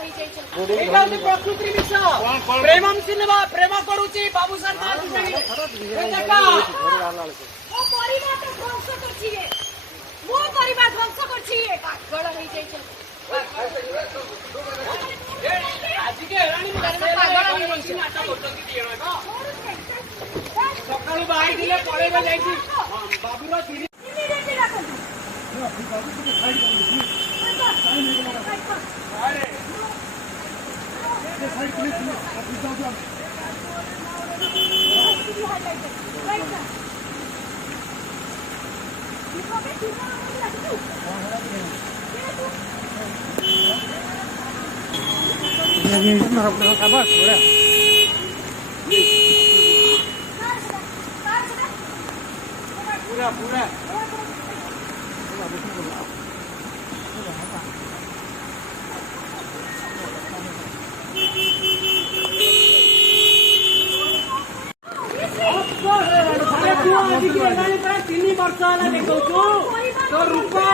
प्रकृति विषय प्रेम सिनेमा प्रेम करुची बाबू शर्मा सकाळू बाई दिले पळेबा जाईची बाबूर पूरा पूरा तीन वर्ष देखो तो रूपा